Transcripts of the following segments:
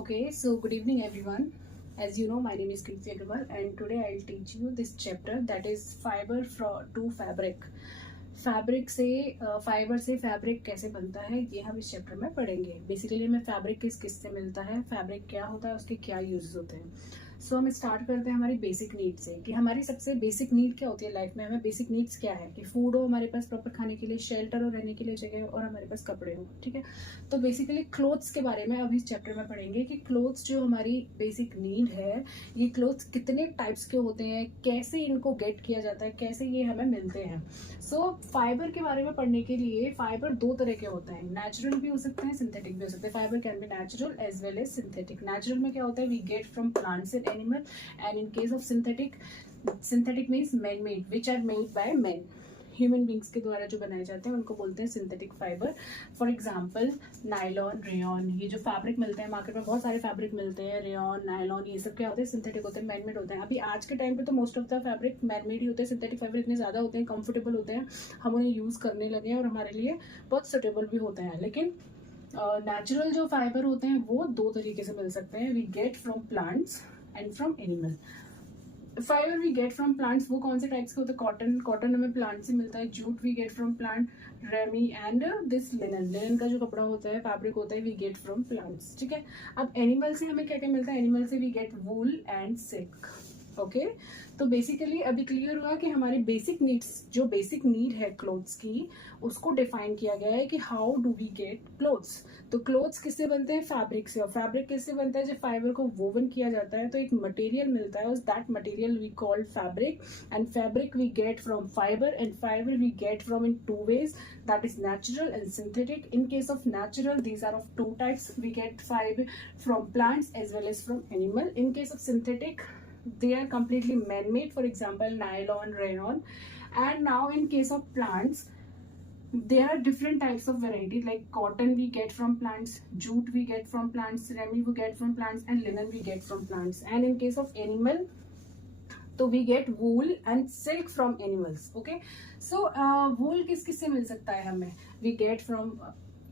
Okay, so good evening everyone. As you know, my name is Kirti Agarwal and today I'll teach you this chapter that is fiber to fabric. Fibre से fabric कैसे बनता है ये हम इस chapter में पढ़ेंगे. Basically हमें फैब्रिक किस से मिलता है, फैब्रिक क्या होता है, उसके क्या यूजेस होते हैं. सो हम स्टार्ट करते हैं हमारी बेसिक नीड से कि हमारी सबसे बेसिक नीड क्या होती है लाइफ में. हमें बेसिक नीड्स क्या है कि फूड हो हमारे पास प्रॉपर खाने के लिए, शेल्टर हो रहने के लिए जगह हो, और हमारे पास कपड़े हो. ठीक है, तो बेसिकली क्लोथ्स के बारे में अभी इस चैप्टर में पढ़ेंगे कि क्लोथ्स जो हमारी बेसिक नीड है, ये क्लोथ्स कितने टाइप्स के होते हैं, कैसे इनको गेट किया जाता है, कैसे ये हमें मिलते हैं. सो फाइबर के बारे में पढ़ने के लिए फाइबर दो तरह के होते हैं, नेचुरल भी हो सकते हैं, सिंथेटिक भी हो सकते हैं. Fibre can be natural as well as synthetic. Natural में क्या होता है, we get from plants and animal, and in case of synthetic means man made which are made by man. Human beings के द्वारा जो बनाए जाते हैं उनको बोलते हैं synthetic fibre. For example nylon, rayon, ये जो फैब्रिक मिलते हैं मार्केट में, बहुत सारे फैब्रिक मिलते हैं, रेयॉन, नायलॉन, ये सब क्या होते हैं, सिंथेटिक होते हैं, मैनमेड होते हैं. अभी आज के टाइम पे तो most of the fabric manmade ही होते हैं. सिंथेटिक फैब्रिक इतने ज़्यादा होते हैं, कंफर्टेबल होते हैं, हम उन्हें यूज़ करने लगे हैं और हमारे लिए बहुत सुटेबल भी होते हैं. लेकिन नेचुरल जो फाइबर होते हैं वो दो तरीके से मिल सकते हैं. We get from plants and from animal. Fibre we get from plants वो कौन से टाइप्स के होते हैं, कॉटन हमें प्लांट से मिलता है. Jute we get from plant, ramie and this linen का जो कपड़ा होता है, फैब्रिक होता है, वी गेट फ्रॉम प्लांट्स. ठीक है, अब एनिमल से हमें क्या क्या मिलता है, एनिमल से we get wool and silk. Okay, तो बेसिकली अभी क्लियर हुआ कि हमारी बेसिक नीड्स, जो बेसिक नीड है क्लोथ्स की, उसको डिफाइन किया गया है कि how do we get clothes. तो क्लोथ्स किससे बनते हैं, फैब्रिक से. और फैब्रिक किससे बनता है, जब फाइबर को वोवन किया जाता है तो एक मटेरियल मिलता है, that material we called fabric. And fabric we get from fibre, and fibre we get from in two ways, that is natural and synthetic. In case of natural, these are of two types. We get fiber from plants as well as from animal. In case of synthetic, they are completely man-made, for example nylon, rayon. And now in case of plants, there are different types of variety, like cotton we get from plants, jute we get from plants, remi we get from plants, and linen we get from plants. And in case of animal, तो we get wool and silk from animals. Okay, so wool किस से मिल सकता है हमें, we get from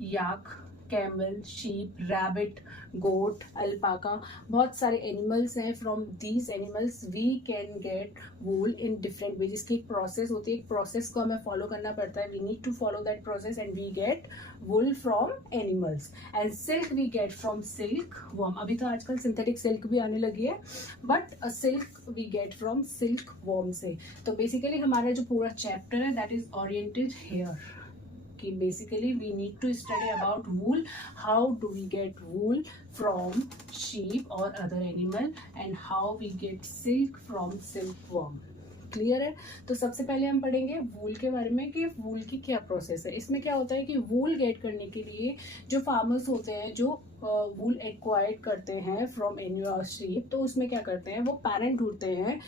yak, camel, sheep, rabbit, goat, alpaca, बहुत सारे animals हैं. From these animals we can get wool in different way. जिसकी एक प्रोसेस होती है, एक प्रोसेस को हमें फॉलो करना पड़ता है. We need to follow that process and we get wool from animals. And silk we get from silk worm. अभी तो आजकल सिंथेटिक सिल्क भी आने लगी है, but silk we get from silk worm से. तो बेसिकली हमारा जो पूरा चैप्टर है दैट इज ओरिएंटेड हेयर कि basically we need to study about wool, how do we get wool from sheep और other animal, and how we get silk from silk worm. Clear है. तो सबसे पहले हम पढ़ेंगे वूल के बारे में कि वूल की क्या प्रोसेस है. इसमें क्या होता है कि वूल गेट करने के लिए जो फार्मर्स होते हैं, जो वूल एक्वायर्ड करते हैं फ्रॉम एनिमल शीप, तो उसमें क्या करते हैं, वो पैरेंट ढूंढते हैं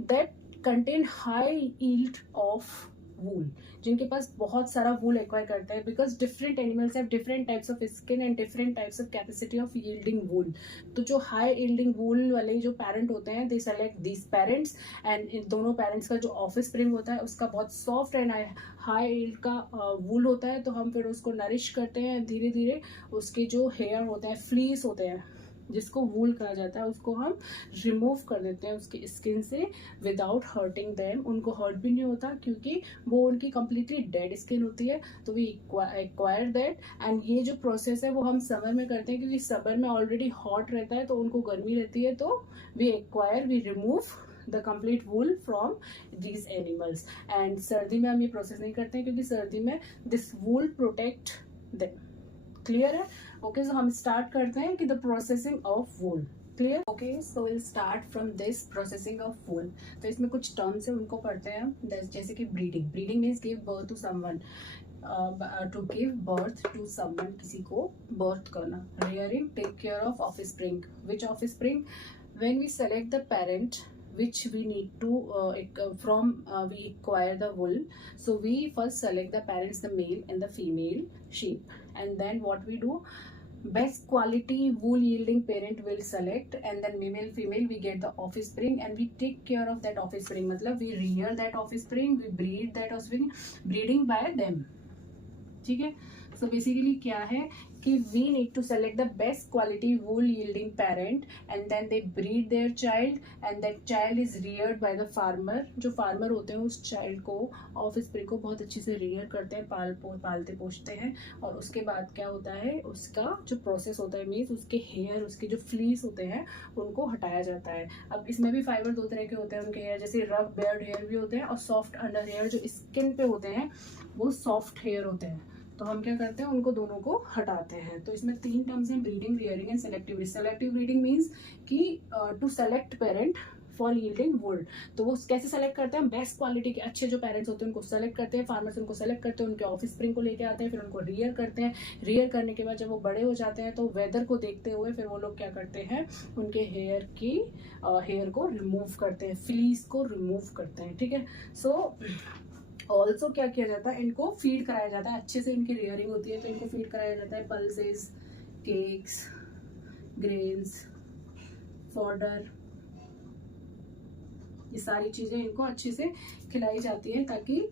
that contain high yield of wool, जिनके पास बहुत सारा वूल एक्वायर करता है. Because different animals have different types of skin and different types of capacity of yielding wool. तो जो हाई यील्डिंग वूल वाले जो पेरेंट होते हैं, they select these parents, and इन दोनों पेरेंट्स का जो ऑफ स्प्रिंग होता है उसका बहुत सॉफ्ट एंड हाई यील्ड का वूल होता है. तो हम फिर उसको नरिश करते हैं धीरे धीरे. उसके जो हेयर होते हैं, फ्लीस होते हैं, जिसको वूल कहा जाता है, उसको हम रिमूव कर देते हैं उसकी स्किन से विदाउट हर्टिंग देम. उनको हर्ट भी नहीं होता क्योंकि वो उनकी कंप्लीटली डेड स्किन होती है. तो वी एक्वायर दैट. एंड ये जो प्रोसेस है वो हम समर में करते हैं क्योंकि समर में ऑलरेडी हॉट रहता है, तो उनको गर्मी रहती है. तो we acquire, we remove the complete wool from these animals. And सर्दी में हम ये प्रोसेस नहीं करते हैं क्योंकि सर्दी में this wool protect them. Clear है. ओके, सो हम स्टार्ट करते हैं कि the processing of wool. Clear. Okay, so will start from this processing of wool. तो इसमें कुछ टर्म्स है उनको पढ़ते हैं हम. जैसे कि breeding. Breeding means give birth to someone, to give birth to someone, किसी को बर्थ करना. Rearing, take care of offspring. Which offspring, when we select the parent which we need to we acquire the wool. So we first select the parents, the male and the female sheep, and then what we do, best quality wool yielding parent will select, and then female we get the offspring and we take care of that offspring. मतलब we rear that offspring, we breed that offspring, breeding by them. ठीक है. So basically क्या है कि we need to select the best quality wool yielding parent and then they breed their child and that child is reared by the farmer. जो farmer होते हैं उस child को ऑफस्प्रिंग को बहुत अच्छे से रियर करते हैं, पालते पोषते हैं। और उसके बाद क्या होता है, उसका जो प्रोसेस होता है मीन्स उसके हेयर, उसके जो फ्लीस होते हैं उनको हटाया जाता है। अब इसमें भी फाइबर दो तरह के होते हैं उनके हेयर, जैसे रफ बेयर्ड हेयर भी होते हैं और सॉफ्ट अंडर हेयर जो स्किन पे होते हैं वो सॉफ्ट हेयर होते हैं। तो हम क्या करते हैं, उनको दोनों को हटाते हैं। तो इसमें 3 टर्म्स हैं, breeding, rearing and selective. Selective breeding means कि to select parent for yielding wool. तो वो कैसे सेलेक्ट करते हैं, बेस्ट क्वालिटी के अच्छे जो पेरेंट्स होते हैं उनको सेलेक्ट करते हैं, फार्मर्स उनको सेलेक्ट करते हैं, उनके ऑफस्प्रिंग को लेके आते हैं, फिर उनको रियर करते हैं। रियर करने के बाद जब वो बड़े हो जाते हैं तो वेदर को देखते हुए फिर वो लोग क्या करते हैं, उनके हेयर को रिमूव करते हैं, फ्लीस को रिमूव करते हैं। ठीक है, सो ऑल्सो क्या किया जाता है, इनको फीड कराया जाता है, अच्छे से इनकी रियरिंग होती है तो इनको फीड कराया जाता है पल्सेस, केक्स, ग्रेन्स, फॉडर, ये सारी चीज़ें इनको अच्छे से खिलाई जाती है ताकि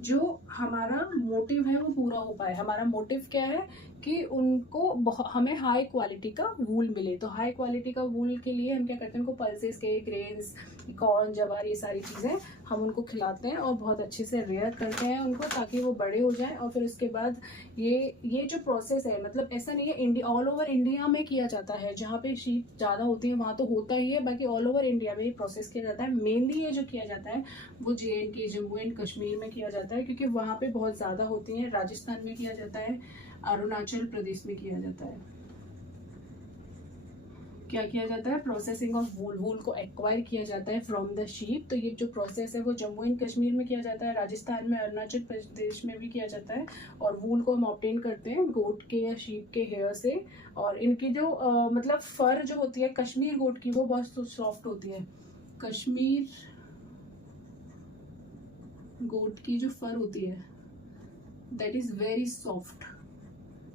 जो हमारा मोटिव है वो पूरा हो पाए। हमारा मोटिव क्या है कि उनको हमें हाई क्वालिटी का वूल मिले। तो हाई क्वालिटी का वूल के लिए हम क्या करते हैं, उनको पल्सेस के, ग्रेन्स, कॉर्न, जवार, ये सारी चीज़ें हम उनको खिलाते हैं और बहुत अच्छे से रेयर करते हैं उनको ताकि वो बड़े हो जाएं। और फिर उसके बाद ये जो प्रोसेस है, मतलब ऐसा नहीं है, इंडिया ऑल ओवर इंडिया में किया जाता है। जहाँ पे शीप ज़्यादा होती है वहाँ तो होता ही है, बाकी ऑल ओवर इंडिया में ये प्रोसेस किया जाता है। मेनली ये जो किया जाता है वो JNK, जम्मू एंड कश्मीर में किया जाता है क्योंकि वहाँ पे बहुत ज़्यादा होती हैं। राजस्थान में किया जाता है, अरुणाचल प्रदेश में किया जाता है। क्या किया जाता है, प्रोसेसिंग ऑफ वूल, वूल को एक्वायर किया जाता है फ्रॉम द शीप। तो ये जो प्रोसेस है वो जम्मू एंड कश्मीर में किया जाता है, राजस्थान में, अरुणाचल प्रदेश में भी किया जाता है। और वूल को हम ऑब्टेन करते हैं गोट के या शीप के हेयर से। और इनकी जो मतलब फर जो होती है कश्मीर गोट की वो बहुत सॉफ्ट होती है। कश्मीर गोट की जो फर होती है दैट इज़ वेरी सॉफ्ट।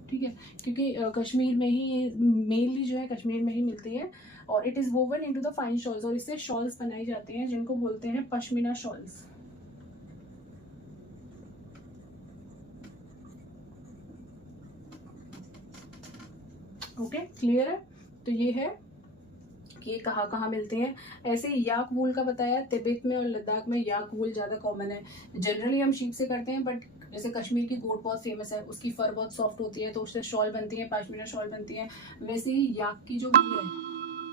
ठीक है, क्योंकि कश्मीर में ही मेनली जो है कश्मीर में ही मिलती है। और it is woven into the fine shawls, और इससे शॉल्स बनाई जाती हैं जिनको बोलते हैं पश्मीना शॉल्स। ओके, क्लियर है। तो ये है कि कहाँ कहाँ मिलते हैं। ऐसे याक वूल का बताया, तिब्बत में और लद्दाख में याक वूल ज़्यादा कॉमन है। जनरली हम शीप से करते हैं, बट जैसे कश्मीर की गोट बहुत फेमस है, उसकी फर बहुत सॉफ्ट होती है तो उससे शॉल बनती है, पश्मीना शॉल बनती है। वैसे ही याक की जो वूल है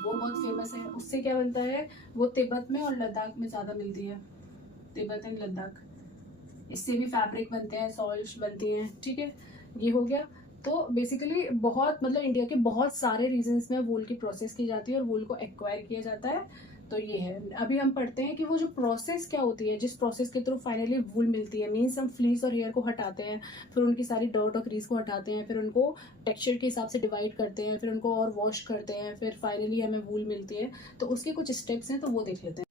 वो बहुत फेमस है, उससे क्या बनता है, वो तिब्बत में और लद्दाख में ज़्यादा मिलती है, तिब्बत एंड लद्दाख। इससे भी फैब्रिक बनते हैं, सॉल्स बनती हैं। ठीक है, ये हो गया। तो बेसिकली बहुत मतलब इंडिया के बहुत सारे रीजन्स में वूल की प्रोसेस की जाती है और वूल को एक्वायर किया जाता है। तो ये है, अभी हम पढ़ते हैं कि वो जो प्रोसेस क्या होती है, जिस प्रोसेस के थ्रू फाइनली वूल मिलती है। मीन्स हम फ्लीस और हेयर को हटाते हैं, फिर उनकी सारी डर्ट और ग्रीस को हटाते हैं, फिर उनको टेक्सचर के हिसाब से डिवाइड करते हैं, फिर उनको और वॉश करते हैं, फिर फाइनली हमें वूल मिलती है। तो उसके कुछ स्टेप्स हैं तो वो देख लेते हैं।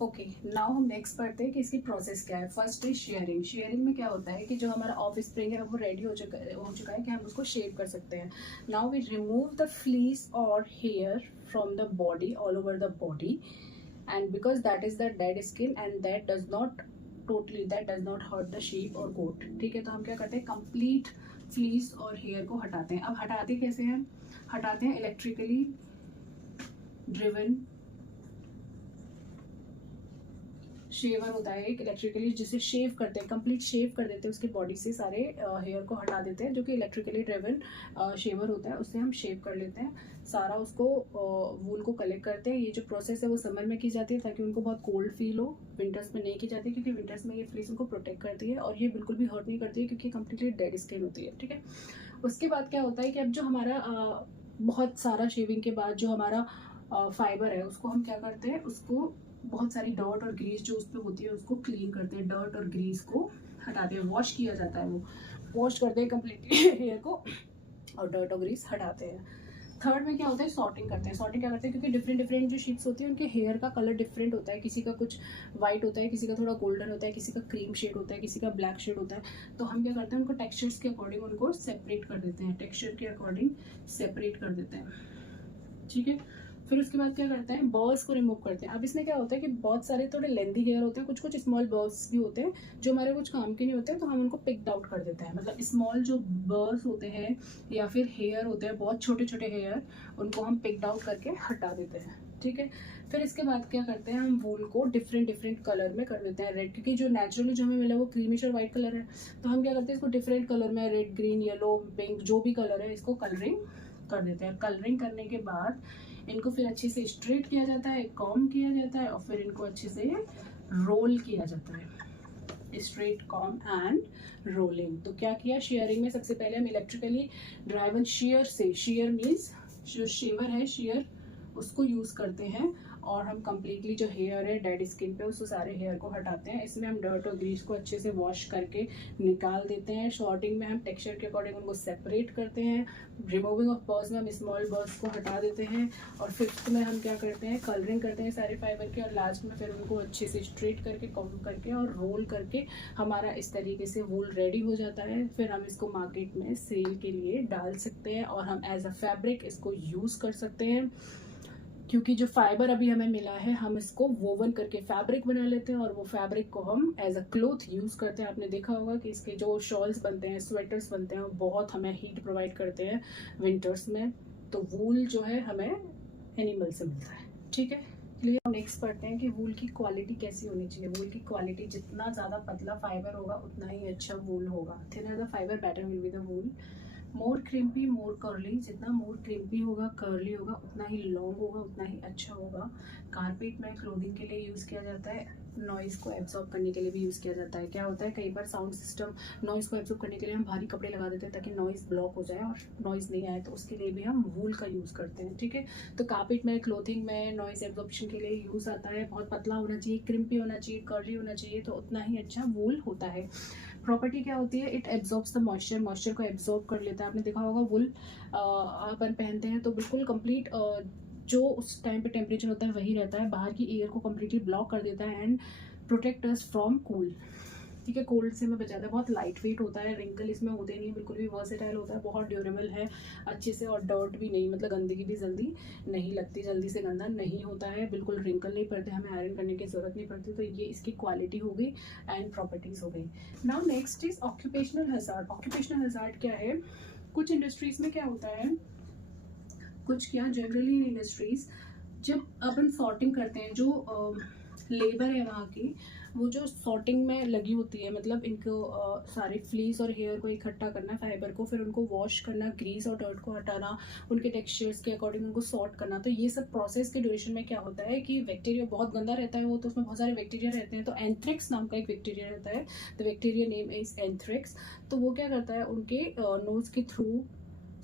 ओके, नाउ हम नेक्स्ट पढ़ते हैं कि इसकी प्रोसेस क्या है। First is sharing. शेयरिंग में क्या होता है कि जो हमारा ऑफ स्प्रिंग है वो रेडी हो चुका है कि हम उसको शेप कर सकते हैं। Now we remove the fleece और hair from the body, all over the body, and because that is the dead skin and that does not hurt the sheep और गोट। ठीक है, तो हम क्या करते हैं, कंप्लीट फ्लीस और हेयर को हटाते हैं। अब हटाते कैसे हैं, हटाते हैं इलेक्ट्रिकली ड्रिवन शेवर होता है एक इलेक्ट्रिकली, जिसे शेव करते हैं, कंप्लीट शेव कर देते हैं, उसकी बॉडी से सारे हेयर को हटा देते हैं, जो कि इलेक्ट्रिकली ड्रिवन शेवर होता है, उससे हम शेव कर लेते हैं सारा। उसको वूल को कलेक्ट करते हैं। ये जो प्रोसेस है वो समर में की जाती है ताकि उनको बहुत कोल्ड फील हो। विंटर्स में नहीं की जाती क्योंकि विंटर्स में ये फ्लीस उनको प्रोटेक्ट करती है और ये बिल्कुल भी हर्ट नहीं करती है क्योंकि कंप्लीटली डेड स्किन होती है। ठीक है, उसके बाद क्या होता है कि अब जो हमारा बहुत सारा शेविंग के बाद जो हमारा फाइबर है उसको हम क्या करते हैं, उसको बहुत सारी डर्ट और ग्रीस जो उस पर होती है उसको क्लीन करते हैं, डर्ट और ग्रीस को हटाते हैं, वॉश किया जाता है, वो वॉश करते हैं कम्प्लीटली हेयर को और डर्ट और ग्रीस हटाते हैं। थर्ड में क्या होता है, सॉर्टिंग करते हैं। सॉर्टिंग क्या करते हैं, क्योंकि डिफरेंट डिफरेंट जो शीट्स होती है उनके हेयर का कलर डिफरेंट होता है, किसी का कुछ वाइट होता है, किसी का थोड़ा गोल्डन होता है, किसी का क्रीम शेड होता है, किसी का ब्लैक शेड होता है। तो हम क्या करते हैं, उनको टेक्सचर्स के अकॉर्डिंग उनको सेपरेट कर देते हैं, टेक्सचर के अकॉर्डिंग सेपरेट कर देते हैं। ठीक है, फिर उसके बाद क्या करते हैं, बर्ड्स को रिमूव करते हैं। अब इसमें क्या होता है कि बहुत सारे थोड़े लेंथी हेयर होते हैं, कुछ कुछ स्मॉल बर्ड्स भी होते हैं जो हमारे कुछ काम के नहीं होते हैं, तो हम उनको पिक्ड आउट कर देते हैं। मतलब स्मॉल जो बर्ड्स होते हैं या फिर हेयर होते हैं, बहुत छोटे छोटे हेयर, उनको हम पिक्ड आउट करके हटा देते हैं, ठीक है। फिर इसके बाद क्या करते हैं, हम वूल को डिफरेंट डिफरेंट कलर में कर देते हैं। रेड, क्योंकि जो नेचुरली जो हमें मिला वो क्रीमिश और वाइट कलर है, तो हम क्या करते हैं इसको डिफरेंट कलर में, रेड, ग्रीन, येलो, पिंक, जो भी कलर है, इसको कलरिंग कर देते हैं। कलरिंग करने के बाद इनको फिर अच्छे से स्ट्रेट किया जाता है, कॉम्ब किया जाता है, और फिर इनको अच्छे से रोल किया जाता है। Straight, comb and rolling. तो क्या किया, शेयरिंग में सबसे पहले हम इलेक्ट्रिकली ड्राइवन शेयर से, शेयर मीन्स जो शेवर है, शेयर, उसको यूज़ करते हैं, और हम कम्प्लीटली जो हेयर है डेड स्किन पे, उस सारे हेयर को हटाते हैं। इसमें हम डर्ट और ग्रीस को अच्छे से वॉश करके निकाल देते हैं। शॉर्टिंग में हम टेक्सचर के अकॉर्डिंग उनको सेपरेट करते हैं। रिमूविंग ऑफ बर्ड्स में हम स्मॉल बर्ड्स को हटा देते हैं। और फिफ्थ में हम क्या करते हैं, कलरिंग करते हैं सारे फाइबर के, और लास्ट में फिर उनको अच्छे से स्ट्रेट करके, कॉम्ब करके और रोल करके हमारा इस तरीके से वूल रेडी हो जाता है। फिर हम इसको मार्केट में सेल के लिए डाल सकते हैं, और हम एज अ फैब्रिक इसको यूज़ कर सकते हैं। क्योंकि जो फाइबर अभी हमें मिला है, हम इसको वोवन करके फैब्रिक बना लेते हैं, और वो फैब्रिक को हम एज अ क्लोथ यूज़ करते हैं। आपने देखा होगा कि इसके जो शॉल्स बनते हैं, स्वेटर्स बनते हैं, वो बहुत हमें हीट प्रोवाइड करते हैं विंटर्स में। तो वूल जो है हमें एनिमल से मिलता है, ठीक है। चलिए हम नेक्स्ट पढ़ते हैं कि वूल की क्वालिटी कैसी होनी चाहिए। वूल की क्वालिटी, जितना ज़्यादा पतला फाइबर होगा उतना ही अच्छा वूल होगा। Thinner the fibre better will be the wool. More crimpy more curly, जितना मोर क्रिम्पी होगा, कर्ली होगा, उतना ही लॉन्ग होगा, उतना ही अच्छा होगा। कारपेट में क्लोथिंग के लिए यूज़ किया जाता है। नॉइज़ को एब्जॉर्ब करने के लिए भी यूज़ किया जाता है। क्या होता है, कई बार साउंड सिस्टम, नॉइज़ को एब्जॉर्ब करने के लिए हम भारी कपड़े लगा देते हैं ताकि नॉइज़ ब्लॉक हो जाए और नॉइज़ नहीं आए, तो उसके लिए भी हम वूल का यूज़ करते हैं, ठीक है। तो कारपेट में, क्लोथिंग में नॉइज़ एब्जॉर्प्शन के लिए यूज़ आता है। बहुत पतला होना चाहिए, क्रिम्पी होना चाहिए, कर्ली होना चाहिए, तो उतना ही अच्छा वूल होता है। प्रॉपर्टी क्या होती है, it absorbs the moisture, moisture को एब्जॉर्ब कर लेता है। आपने देखा होगा वुल अपन पहनते हैं तो बिल्कुल कंप्लीट जो उस टाइम पे टेम्परेचर होता है वही रहता है, बाहर की एयर को कम्प्लीटली ब्लॉक कर देता है and protect us from cool, ठीक है। कोल्ड से हमें बचाता है। बहुत लाइट वेट होता है, रिंकल इसमें होते नहीं, बिल्कुल भी वर्सेटाइल होता है, बहुत ड्यूरेबल है अच्छे से, और डर्ट भी नहीं, मतलब गंदगी भी जल्दी नहीं लगती, जल्दी से गंदा नहीं होता है, बिल्कुल रिंकल नहीं पड़ते, हमें आयरन करने की ज़रूरत नहीं पड़ती। तो ये इसकी क्वालिटी हो गई एंड प्रॉपर्टीज़ हो गई। Now next is occupational hazard. Occupational hazard क्या है, कुछ इंडस्ट्रीज़ में क्या होता है, कुछ क्या जनरली इन इंडस्ट्रीज़ जब अपन सॉर्टिंग करते हैं, जो लेबर है वहाँ की, वो जो सॉर्टिंग में लगी होती है, मतलब इनको सारे फ्लीस और हेयर को इकट्ठा करना, फाइबर को, फिर उनको वॉश करना, ग्रीस और डर्ट को हटाना, उनके टेक्सचर्स के अकॉर्डिंग उनको सॉर्ट करना। तो ये सब प्रोसेस के ड्यूरेशन में क्या होता है कि बैक्टीरिया बहुत गंदा रहता है वो, तो उसमें बहुत सारे बैक्टीरिया रहते हैं। तो एंथ्रेक्स नाम का एक बैक्टीरिया रहता है, the bacteria name is anthrax. तो वो क्या करता है, उनके नोज के थ्रू,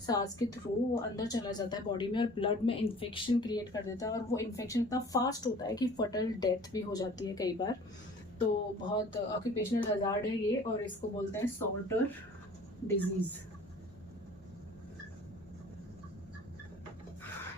सांस के थ्रू वो अंदर चला जाता है बॉडी में, और ब्लड में इन्फेक्शन क्रिएट कर देता है, और वो इन्फेक्शन इतना फास्ट होता है कि फटल डेथ भी हो जाती है कई बार। तो बहुत ऑक्यूपेशनल हज़ार्ड है ये, और इसको बोलते हैं सॉर्टर डिजीज़,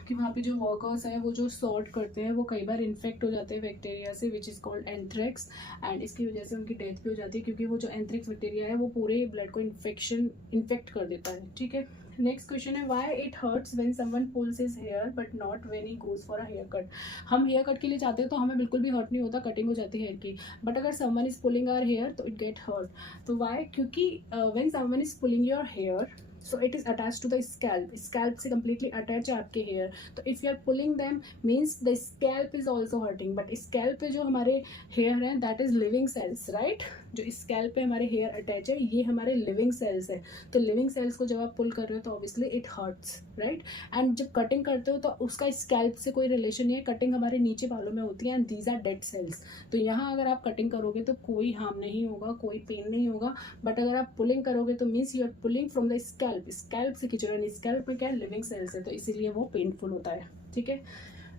कि वहाँ पे जो वर्कर्स हैं वो जो सॉर्ट करते हैं वो कई बार इन्फेक्ट हो जाते हैं बैक्टीरिया से, विच इज़ कॉल्ड एंथ्रेक्स, एंड इसकी वजह से उनकी डेथ भी हो जाती है, क्योंकि वो जो एंथ्रेक्स बैक्टीरिया है वो पूरे ब्लड को इन्फेक्ट कर देता है, ठीक है। नेक्स्ट क्वेश्चन है, why it hurts when someone pulls his hair but not when he goes for a haircut. हम हेयर कट के लिए जाते हैं तो हमें बिल्कुल भी हर्ट नहीं होता, कटिंग हो जाती है हेयर की, बट अगर someone is pulling our hair तो इट गेट हर्ट। तो व्हाई, क्योंकि when someone is pulling your hair, so it is attach to the scalp, scalp से कम्प्लीटली अटैच है आपके हेयर, तो if you are pulling them means the scalp is also hurting. But scalp पे जो हमारे hair हैं that is living cells, right. जो scalp पे हमारे हेयर अटैच है ये हमारे लिविंग सेल्स है, तो लिविंग सेल्स को जब आप पुल कर रहे हो तो obviously it hurts, right. And जब कटिंग करते हो तो उसका स्कैल्प से कोई रिलेशन नहीं है, कटिंग हमारे नीचे बालों में होती है, and these are dead cells. तो यहाँ अगर आप कटिंग करोगे तो कोई हार्म नहीं होगा, कोई पेन नहीं होगा, बट अगर आप पुलिंग करोगे तो means you are pulling from the scalp, scalp से खींच रहे हो, स्कैल्प में क्या है, लिविंग सेल्स है, तो इसीलिए वो पेनफुल होता है, ठीक है।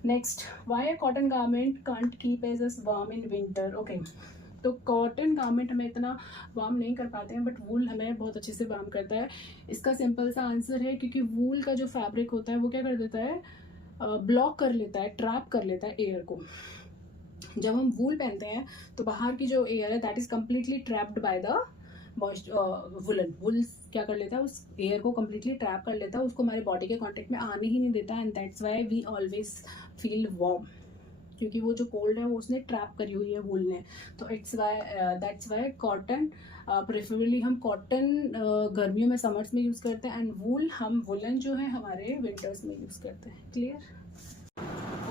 Next, why a cotton garment can't keep as us warm in winter. Okay, तो कॉटन गारमेंट हमें इतना वार्म नहीं कर पाते हैं, बट वूल हमें बहुत अच्छे से वार्म करता है। इसका सिंपल सा आंसर है, क्योंकि वूल का जो फैब्रिक होता है वो क्या कर देता है, ब्लॉक कर लेता है, ट्रैप कर लेता है एयर को। जब हम वूल पहनते हैं तो बाहर की जो एयर है that is completely trapped by the woollen, wool क्या कर लेता है, उस एयर को कम्प्लीटली ट्रैप कर लेता है, उसको हमारे बॉडी के कॉन्टेक्ट में आने ही नहीं देता, and that's why we always feel warm, क्योंकि वो जो कोल्ड है वो उसने ट्रैप करी हुई है वूल ने। तो it's Y that's why cotton preferably हम कॉटन गर्मियों में समर्स में यूज़ करते हैं, एंड वूल हम वुलन जो है हमारे विंटर्स में यूज़ करते हैं। Clear?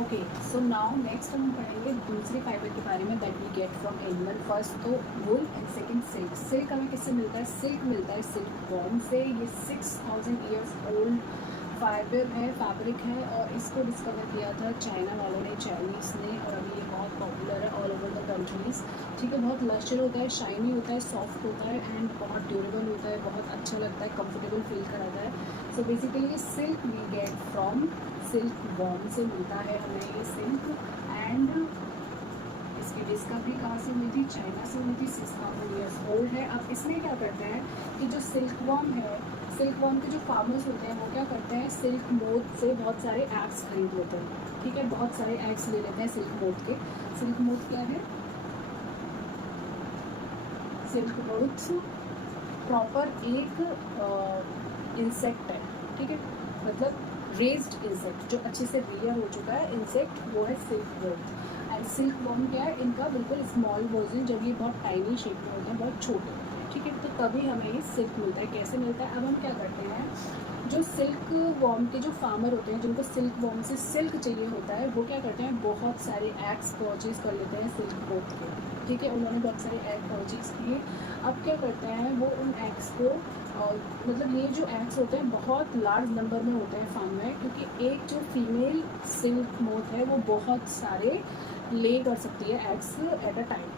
Okay, so now next हम पढ़ेंगे दूसरे फाइबर के बारे में that we get from animal. First तो wool and second silk. Silk हमें किससे मिलता है? सिल्क मिलता है सिल्क वॉर्म से। ये 6000 ईयर्स ओल्ड फाइबर है, फैब्रिक है, और इसको डिस्कवर किया था चाइना वालों ने, चाइनीज़ ने, और अभी ये बहुत पॉपुलर है ऑल ओवर द कंट्रीज़। ठीक है, बहुत लश्चर होता है, शाइनी होता है, सॉफ्ट होता है, एंड बहुत ड्यूरेबल होता है, बहुत अच्छा लगता है, कंफर्टेबल फील कराता है। So basically silk we get from silk worm से मिलता है हमें ये सिल्क, एंड इसकी डिस्कवरी कहाँ से हुई थी? चाइना से हुई थी। 6000 ईयर्स ओल्ड है। अब इसमें क्या करते हैं कि जो सिल्क वॉर्म है, सिल्क वॉर्म के जो फार्मर्स होते हैं वो क्या करते हैं, सिल्क मोथ से बहुत सारे एग्स खरीद लेते हैं। ठीक है, बहुत सारे एग्स ले लेते हैं सिल्क मोथ के। सिल्क मोथ क्या है? सिल्क मोथ प्रॉपर एक इंसेक्ट है। ठीक है, मतलब रेज्ड इंसेक्ट जो अच्छे से रेयर हो चुका है इंसेक्ट, वो है silk moth. And silk worm क्या है? इनका बिल्कुल स्मॉल वर्जन, जब ये बहुत टाइनी शेप में होते हैं, बहुत छोटे होते हैं। ठीक है, तो तभी हमें ये सिल्क मिलता है। कैसे मिलता है? अब हम क्या करते हैं, जो सिल्क वॉर्म के जो फार्मर होते हैं, जिनको सिल्क वॉर्म से सिल्क चाहिए होता है, वो क्या करते हैं, बहुत सारे एग्स परचेज कर लेते हैं सिल्क मोथ के। ठीक है, उन्होंने बहुत सारे एग परचेज किए। अब क्या करते हैं वो उन एग्स को, और मतलब ये जो एग्स होते हैं बहुत लार्ज नंबर में होते हैं फार्म में, क्योंकि एक जो फीमेल सिल्क मोथ है वो बहुत सारे ले कर सकती है एग्स एट अ टाइम।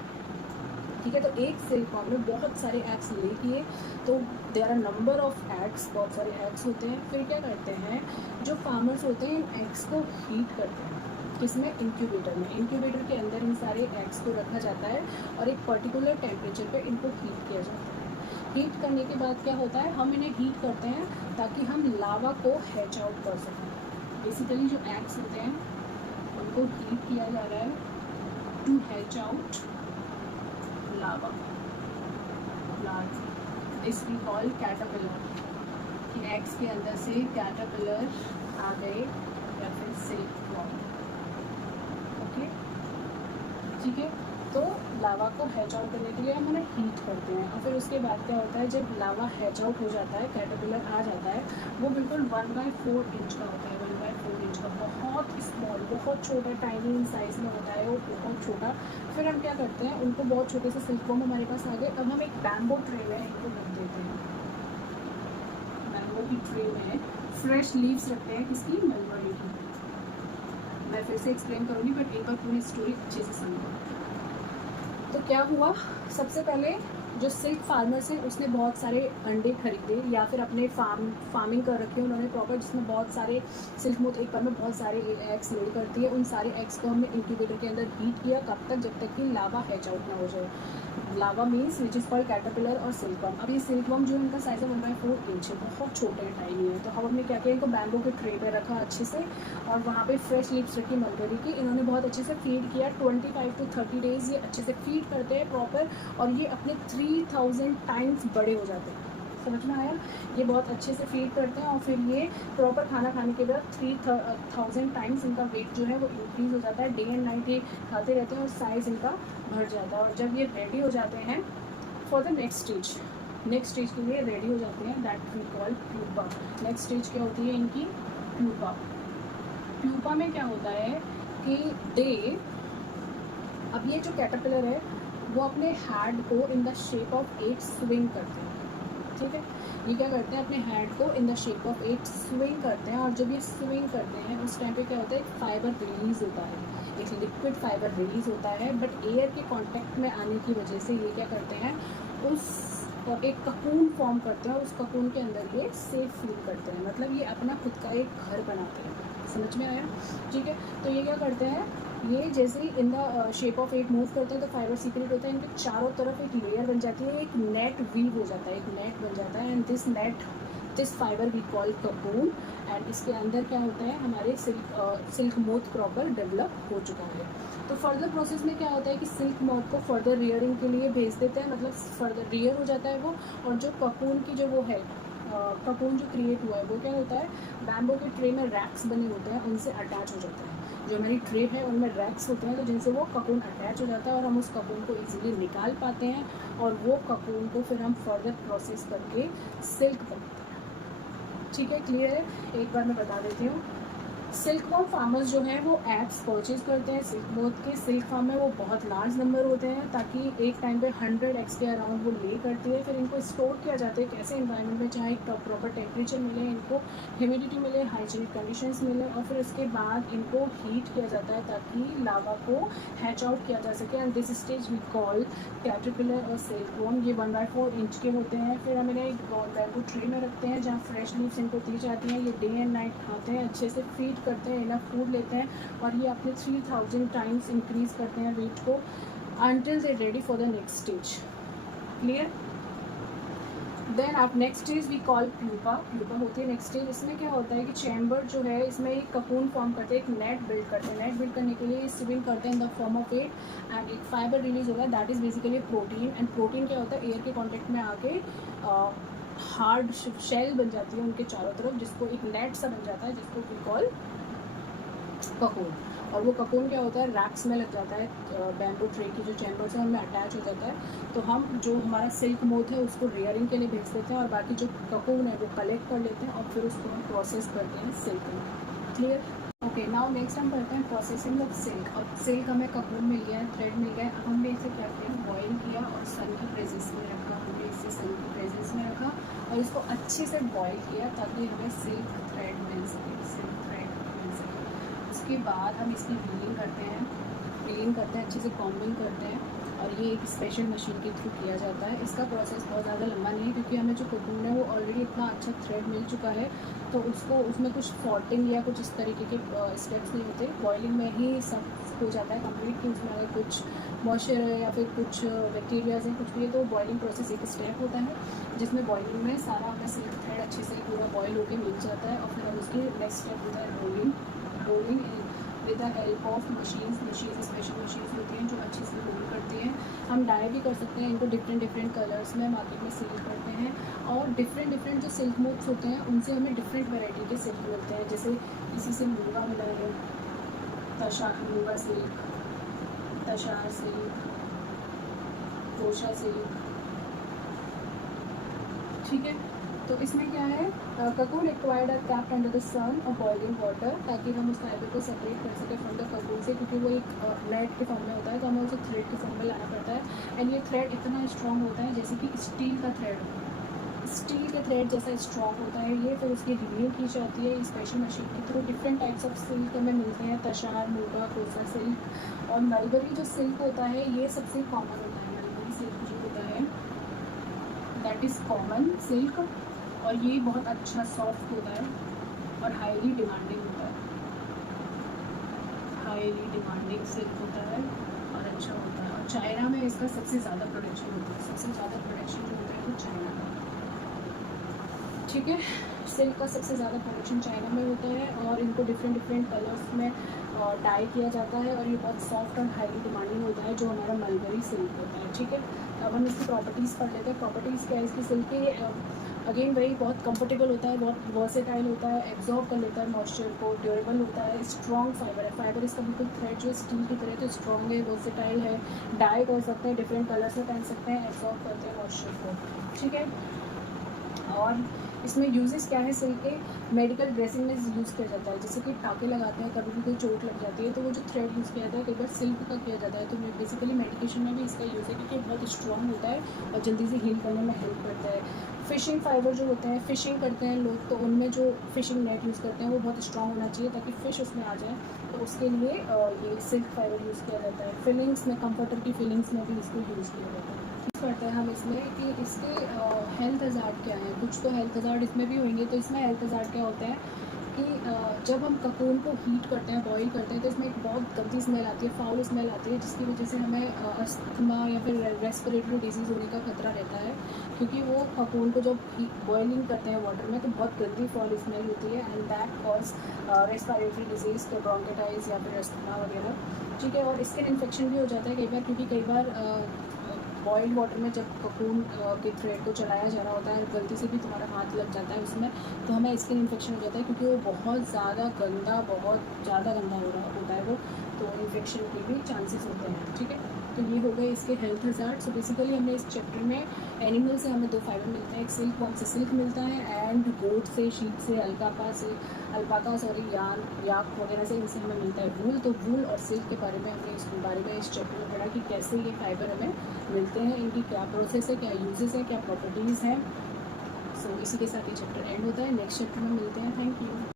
ठीक है, तो एक सिल्क वॉर्म में बहुत सारे एग्स ले किए, तो there are number of eggs, बहुत सारे एग्स होते हैं। फिर क्या करते हैं, जो फार्मर्स होते हैं इन एग्स को हीट करते हैं। किसमें? इंक्यूबेटर में। इंक्यूबेटर के अंदर इन सारे एग्स को रखा जाता है और एक पर्टिकुलर टेम्परेचर पे इनको हीट किया जाता है। हीट करने के बाद क्या होता है, हम इन्हें हीट करते हैं ताकि हम लावा को हैच आउट कर सकें। बेसिकली जो एग्स होते हैं उनको हीट किया जा रहा है to hatch out larva, this we call caterpillar. कि एग्स के अंदर से कैटरपिलर आ गए या फिर सिल्क वॉर्म। ओके, ठीक है, तो लावा को हैच आउट करने के लिए हम उन्हें हीट करते हैं, और फिर उसके बाद क्या होता है, जब लावा हैच आउट हो जाता है, कैटरपिलर आ जाता है, वो बिल्कुल 1/4 इंच का होता है। 1/4 इंच का, बहुत स्मॉल, बहुत छोटा, टाइनी इन साइज़ में होता है वो, बहुत छोटा। फिर हम क्या करते हैं, उनको बहुत छोटे से सिल्क वॉर्म हमारे पास आ गए। अब हम एक बैम्बो ट्रे में इनको रख देते हैं। बैम्बो की ट्रे में फ्रेश लीव्स रखते हैं, किसकी? मलबरी की। मैं फिर से एक्सप्लेन करूँगी, बट एक बार पूरी स्टोरी अच्छे से समझो। तो क्या हुआ, सबसे पहले जो सिल्क फार्मर्स हैं उसने बहुत सारे अंडे खरीदे, या फिर अपने फार्मिंग कर रखे उन्होंने प्रॉपर, जिसमें बहुत सारे सिल्क मोथ एक बार में बहुत सारे एग्स ले करती है। उन सारे एग्स को हमने इंक्यूबेटर के अंदर हीट किया, कब तक? जब तक कि लावा हैच आउट ना हो जाए। Larva means which is called caterpillar और सिल्क वॉर्म। अब ये सिल्क वॉर्म जो है इनका साइज़ है 1/4 इंच है, बहुत छोटे हैं, टाइनी है। तो हम हमने क्या किया, इनको बैम्बो के ट्रे पे रखा अच्छे से, और वहाँ पे फ्रेश लीव्स रखी मलबेरी की। इन्होंने बहुत अच्छे से फीड किया, 25 to 30 डेज़ ये अच्छे से फीड करते हैं प्रॉपर, और ये अपने 3000 टाइम्स बड़े हो जाते हैं। समझ में आया? ये बहुत अच्छे से फीड करते हैं, और फिर ये प्रॉपर खाना खाने के बाद 3000 टाइम्स इनका वेट जो है वो इंक्रीज़ हो जाता है। डे एंड नाइट ये खाते रहते हैं और साइज़ इनका बढ़ जाता है। और जब ये रेडी हो जाते हैं फॉर द नेक्स्ट स्टेज के लिए रेडी हो जाते हैं, that we call pupa. Next stage क्या होती है इनकी? प्यूपा। प्यूपा में क्या होता है कि अब ये जो कैटरपिलर है वो अपने हेड को इन द शेप ऑफ 8 स्विंग करते हैं। ठीक है, ये क्या करते हैं, अपने हेड को इन द शेप ऑफ 8 स्विंग करते हैं, और जब ये स्विंग करते हैं उस टाइम पे क्या होता है, एक फाइबर रिलीज़ होता है, एक लिक्विड फाइबर रिलीज़ होता है। बट एयर के कांटेक्ट में आने की वजह से ये क्या करते हैं, उस एक ककून फॉर्म करते हैं, और उस ककून के अंदर ये सेफ फील करते हैं, मतलब ये अपना खुद का एक घर बनाते हैं। समझ में आया? ठीक है, तो ये क्या करते हैं, ये जैसे ही in the shape of 8 move करते हैं तो फाइबर सीक्रेट होता है, इनके चारों तरफ एक लेयर बन जाती है, एक नेट वीव हो जाता है, एक नेट बन जाता है, and this net this fibre we call cocoon. And इसके अंदर क्या होता है, हमारे सिल्क मोथ प्रॉपर डेवलप हो चुका है। तो फर्दर प्रोसेस में क्या होता है कि सिल्क मोथ को फर्दर रियरिंग के लिए भेज देते हैं, मतलब फर्दर रियर हो जाता है वो। और जो कपून की जो वो है, कपून जो क्रिएट हुआ है वो क्या होता है, बैम्बो के ट्रे में रैक्स बने होते हैं, उनसे अटैच हो जाता है। जो हमारी ट्रे है उनमें रैक्स होते हैं, तो जिनसे वो कपून अटैच हो जाता है और हम उस कपून को इजीली निकाल पाते हैं। और वो कपून को फिर हम फर्दर प्रोसेस करके सिल्क बनाते हैं। ठीक है, क्लियर है? एक बार मैं बता देती हूँ। सिल्क वॉर्म फार्मर्स जो हैं वो एग्स परचेज करते हैं सिल्क मोथ के। सिल्क फार्म में वो बहुत लार्ज नंबर होते हैं, ताकि एक टाइम पे 100 एग्स के अराउंड वो ले करती है। फिर इनको स्टोर किया जाता है कैसे इन्वायरमेंट में, चाहे प्रॉपर टेम्परेचर मिले, इनको ह्यूमिडिटी मिले, हाइजीनिक कंडीशंस मिले, और फिर उसके बाद इनको हीट किया जाता है ताकि लावा को हैच आउट किया जा सके। And this stage we call caterpillar और सिल्क वॉर्म। ये 1/4 इंच के होते हैं। फिर हम इन्हें एक बैम्बू ट्रे में रखते हैं जहाँ फ्रेश लीव्स इनको दी जाती हैं। ये डे एंड नाइट खाते हैं, अच्छे से फीड करते हैं, इनफ फूड लेते हैं, और ये अपने 3000 टाइम्स इंक्रीज करते हैं वेट को until they ready for the next stage. Clear? Then आप next stage we call pupa. Pupa होती है नेक्स्ट स्टेज। इसमें क्या होता है कि चैम्बर जो है इसमें एक कपून फॉर्म करते हैं, एक नेट बिल्ड करते हैं। नेट बिल्ड करने के लिए स्विमिंग करते हैं in the form of eight, and एक फाइबर रिलीज होगा, that is basically protein. And protein क्या होता है, एयर के कॉन्टेक्ट में आके हार्ड शेल बन जाती है उनके चारों तरफ, जिसको एक नेट सा बन जाता है, जिसको वी कॉल कपून। और वो कपून क्या होता है, रैक्स में लग जाता है, बैम्बू ट्रे की जो चैम्बर्स हैं उनमें अटैच हो जाता है। तो हम जो हमारा सिल्क मोथ है उसको रियरिंग के लिए भेज देते हैं, और बाकी जो कपून है वो कलेक्ट कर लेते हैं, और फिर उसको हम प्रोसेस करते हैं सिल्क में। क्लियर? ओके, नाउ नेक्स्ट हम करते हैं प्रोसेसिंग ऑफ सिल्क। अब सिल्क हमें कपून मिल गया है, थ्रेड मिल गया है, हमने इसे क्या किया, बॉयल किया और सन की प्रेजेंस में रखा। हमने इसे सन की प्रेजेंस में रखा और इसको अच्छे से बॉयल किया ताकि हमें सिल्क थ्रेड मिल सके, सिल्क थ्रेड मिल सके। उसके बाद हम इसकी हीलिंग करते हैं, अच्छे से कॉम्बिंग करते हैं, और ये एक स्पेशल मशीन के थ्रू किया जाता है। इसका प्रोसेस बहुत ज़्यादा लंबा नहीं है, क्योंकि हमें जो कपून है वो ऑलरेडी इतना अच्छा थ्रेड मिल चुका है, तो उसमें कुछ फॉल्टिंग या कुछ इस तरीके के स्टेप्स नहीं होते। बॉयलिंग में ही सब हो जाता है कंप्लीट, कि उसमें अगर कुछ मॉइस्चर है या फिर कुछ बैक्टीरियाज हैं, कुछ भी है, तो बॉयलिंग प्रोसेस एक स्टेप होता है, जिसमें बॉयलिंग में सारा हमें सिल्क थ्रेड अच्छे से पूरा बॉयल होकर मिल जाता है। और फिर हम उसकी नेक्स्ट स्टेप होता है rolling with the help of machines special machines होती हैं जो अच्छे से रोल करती हैं। हम डाई भी कर सकते हैं, इनको डिफरेंट कलर्स में मार्केट में सेल करते हैं। और डिफरेंट जो सिल्क मोथ्स होते हैं उनसे हमें डिफरेंट वैरायटी के सिल्क मिलते हैं। जैसे किसी से मूंगा मिला है, muga silk, tussar silk, kosa silk. ठीक है, तो इसमें क्या है, cocoon required are kept under the sun और बॉइलिंग वाटर, ताकि हम उस फाइबर को सेपरेट कर सकें फ्रॉम द ककून से, क्योंकि वो एक नेट के फॉर्म में होता है, तो हमें उसे थ्रेड के फॉर्म में लाना पड़ता है। एंड ये थ्रेड इतना स्ट्रॉन्ग होता है जैसे कि स्टील का थ्रेड होता है, स्टील के थ्रेड जैसा स्ट्रॉन्ग होता है ये। फिर उसकी हीलिंग की जाती है स्पेशल मशीन के through. Different types of silk हमें मिलते हैं, तशार, मूंगा, कोसा सिल्क। और मलबरी जो सिल्क होता है ये सबसे कॉमन होता है। मलबरी सिल्क जो होता है दैट इज़ कॉमन सिल्क, और ये बहुत अच्छा सॉफ्ट होता है और हाईली डिमांडिंग होता है, हाईली डिमांडिंग सिल्क होता है और अच्छा होता है। और चाइना में इसका सबसे ज़्यादा प्रोडक्शन होता है, सबसे ज़्यादा प्रोडक्शन जो होता है वो चाइना में। ठीक है, सिल्क का सबसे ज़्यादा प्रोडक्शन चाइना में होता है, और इनको डिफरेंट कलर्स में डाई किया जाता है, और ये बहुत सॉफ्ट और हाईली डिमांडिंग होता है जो हमारा मलबरी सिल्क होता है। ठीक है, अब हम इसकी प्रॉपर्टीज़ पढ़ लेते हैं। प्रॉपर्टीज़ क्या है इसकी सिल्क की, अगेन वही बहुत कंफर्टेबल होता है, बहुत वर्सेटाइल होता है, एब्जॉर्ब कर लेता है मॉइस्चर को, ड्यूरेबल होता है, स्ट्रॉन्ग फाइबर है। फाइबर इसका बिल्कुल थ्रेड जो स्टील की तरह तो स्ट्रॉन्ग है, वर्सेटाइल है, डाई कर सकते हैं, डिफरेंट कलर्स में पहन सकते हैं, एब्जॉर्ब करते हैं मॉइस्चर को। ठीक है, और इसमें यूजेस क्या है सिल्क के, मेडिकल ड्रेसिंग में यूज़ किया जाता है, जैसे कि टाँके लगाते हैं, कभी भी कोई चोट लग जाती है तो वो जो थ्रेड यूज़ किया जाता है कई बार सिल्क का किया जाता है। तो बेसिकली मेडिकेशन में भी इसका यूज़ है, क्योंकि बहुत स्ट्रॉन्ग होता है और जल्दी से हील करने में हेल्प करता है। फ़िशिंग फाइबर जो होते हैं, फ़िशिंग करते हैं लोग, तो उनमें जो फ़िशिंग नेट यूज़ करते हैं वो बहुत स्ट्रॉन्ग होना चाहिए ताकि फ़िश उसमें आ जाए, तो उसके लिए ये सिल्क फाइबर यूज़ किया जाता है। फिलिंग्स में, कंफर्टर की फिलिंग्स में भी इसको यूज़ किया जाता है। करते हैं हम इसमें कि इसके हेल्थ हज़ार्ड क्या है। कुछ तो हेल्थ हज़ार्ड इसमें भी होंगे, तो इसमें हेल्थ हज़ार्ड क्या होते हैं कि जब हम ककून को हीट करते हैं, बॉईल करते हैं, तो इसमें एक बहुत गंदी स्मेल आती है, फाउल स्मेल आती है, जिसकी वजह से हमें अस्थमा या फिर रेस्पिरेटरी डिजीज़ होने का खतरा रहता है, क्योंकि वो ककून को जब बॉइलिंग करते हैं वाटर में तो बहुत गंदी फाउल स्मेल होती है, and that cause respiratory disease, तो ब्रोंकाइटिस या फिर अस्थमा वगैरह, ठीक है। और स्किन इन्फेक्शन भी हो जाता है कई बार, क्योंकि कई बार बॉइल्ड वाटर में जब ककून के थ्रेड को चलाया जा रहा होता है, गलती से भी तुम्हारा हाथ लग जाता है उसमें, तो हमें स्किन इन्फेक्शन हो जाता है, क्योंकि वो बहुत ज़्यादा गंदा, बहुत ज़्यादा गंदा हो रहा होता है वो, तो इन्फेक्शन के भी चांसेस होते हैं, ठीक है। तो ये हो गए इसके हेल्थ हज़ार्ड। सो बेसिकली हमने इस चैप्टर में एनिमल से हमें 2 फाइबर मिलते हैं, एक सिल्क वर्म से सिल्क मिलता है, एंड गोट से, शीप से, अल्पाका याक वगैरह से, इनसे हमें मिलता है वूल। तो वूल और सिल्क के बारे में हमने इस बारे में इस चैप्टर में पढ़ा कि कैसे ये फाइबर हमें मिलते हैं, इनकी क्या प्रोसेस है, क्या यूजेस है, क्या प्रॉपर्टीज़ हैं। सो इसी के साथ ये चैप्टर एंड होता है। नेक्स्ट चैप्टर में मिलते हैं। Thank you.